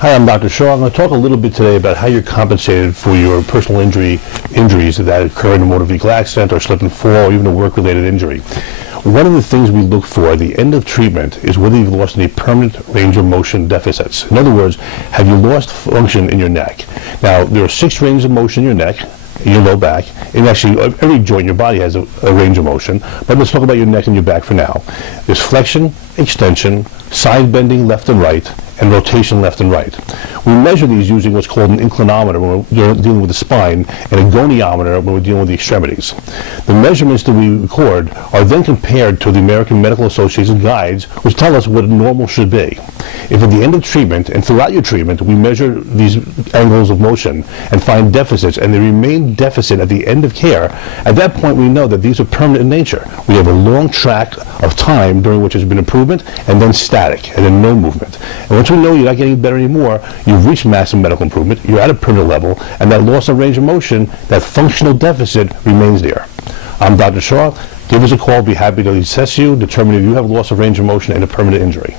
Hi, I'm Dr. Shaw. I'm going to talk a little bit today about how you're compensated for your personal injuries that occur in a motor vehicle accident or slip and fall or even a work-related injury. One of the things we look for at the end of treatment is whether you've lost any permanent range of motion deficits. In other words, have you lost function in your neck? Now, there are 6 ranges of motion in your neck, in your low back, and actually every joint in your body has a range of motion, but let's talk about your neck and your back for now. There's flexion, extension, side bending left and right, and rotation left and right. We measure these using what's called an inclinometer when we're dealing with the spine and a goniometer when we're dealing with the extremities. The measurements that we record are then compared to the American Medical Association guides, which tell us what normal should be. If at the end of treatment and throughout your treatment we measure these angles of motion and find deficits and they remain deficit at the end of care, at that point we know that these are permanent in nature. We have a long track of time during which there's been improvement and then static and then no movement. And once we know you're not getting better anymore, you've reached massive medical improvement, you're at a permanent level, and that loss of range of motion, that functional deficit remains there. I'm Dr. Shaw. Give us a call. Be happy to assess you, determine if you have loss of range of motion and a permanent injury.